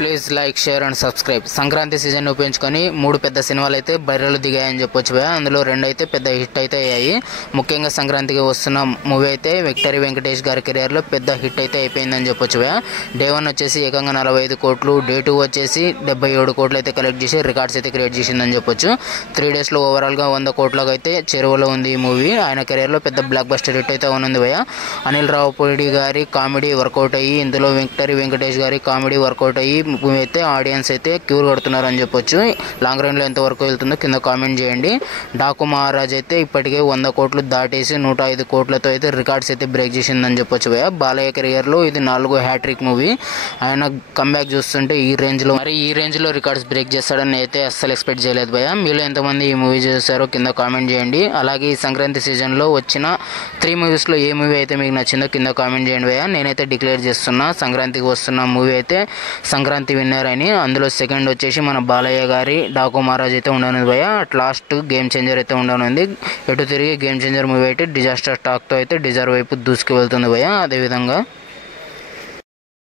Please like, share and subscribe. Sankranti season ఉపయోగించుకొని 3 పెద్ద సినిమాలు అయితే బర్రెలు దిగాయని చెప్పొచ్చు భయ. అందులో 2 అయితే పెద్ద హిట్ అయితే అయ్యాయి. ముఖ్యంగా సంక్రాంతికి వస్తున్న మూవీ అయితే విక్టరీ వెంకటేష్ గారి కెరియర్లో పెద్ద హిట్ అయితే అయిపోయిందని చెప్పొచ్చు భయ. డే 1 వచ్చేసి ఏకంగా 45 కోట్లు, డే 2 వచ్చేసి 77 కోట్లు అయితే కలెక్ట్ చేసి రికార్డ్స్ అయితే క్రియేట్ చేసిందని చెప్పొచ్చు. 3 డేస్లో ఓవరాల్గా 100 కోట్లకు అయితే చెరువులో ఉంది ఈ మూవీ. ఆయన కెరియర్లో పెద్ద బ్లాక్ బస్టర్ హిట్ అయితే ఉంది భయ. అనిల్ రావుపూడి గారి కామెడీ వర్కౌట్ అయ్యి, ఇందులో విక్టరీ వెంకటేష్ గారి కామెడీ వర్కౌట్ అయ్యి అయితే ఆడియన్స్ అయితే క్యూర్ కొడుతున్నారు అని చెప్పొచ్చు. లాంగ్ రన్లో ఎంతవరకు వెళ్తుందో కింద కామెంట్ చేయండి. డాకు మహారాజ్ అయితే ఇప్పటికే 100 కోట్లు దాటేసి 105 కోట్లతో అయితే రికార్డ్స్ అయితే బ్రేక్ చేసిందని చెప్పొచ్చు భయ. బాలయ్య కెరియర్లో ఇది 4వ హ్యాట్రిక్ మూవీ. ఆయన కంబ్యాక్ చూస్తుంటే ఈ రేంజ్లో రికార్డ్స్ బ్రేక్ చేస్తాడని అయితే అస్సలు ఎక్స్పెక్ట్ చేయలేదు భయ. మీలో ఎంతమంది ఈ మూవీ చూసారో కింద కామెంట్ చేయండి. అలాగే ఈ సంక్రాంతి సీజన్లో వచ్చిన 3 మూవీస్లో ఏ మూవీ అయితే మీకు నచ్చిందో కింద కామెంట్ చేయండి భయ. నేనైతే డిక్లేర్ చేస్తున్నా, సంక్రాంతికి వస్తున్న మూవీ అయితే సంక్రాంతి విన్నర్ అని. అందులో సెకండ్ వచ్చేసి మన బాలయ్య గారి డాకు మహారాజ్ అయితే ఉండనుంది భయ. అట్ లాస్ట్ గేమ్ చేంజర్ అయితే ఉండనుంది. ఎటు తిరిగి గేమ్ చేంజర్ మూవీ అయితే డిజాస్టర్ టాక్తో అయితే డిజర్వ్ వైపు దూసుకు వెళ్తుంది భయ. అదేవిధంగా